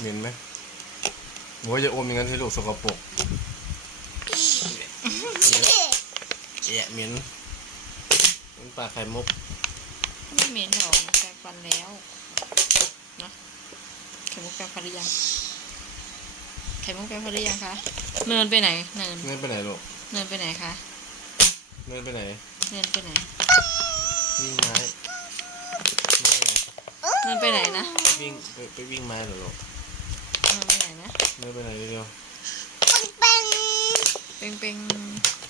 เหม็นไหมโอ้ยจะโอมอย่งนันให้ลูกสกปรกเย่เหม็นเม็นปลาไข่มุกไม่เหม็นหรอกแกฟันแล้วนะไข่มุกแกฟันหรือยังไข่มุกแกฟันหรือยังคะ เนินไปไหนเนินเนินไปไหนลูกเนินไปไหนคะเนินไปไหนเนินไปไหนวิ่งไม้เนินไปไหนนะวิ่งไปวิ่งไม้เหรอลูกไม่ไปไหนเดียวเป็นเป็นเป็นเป็น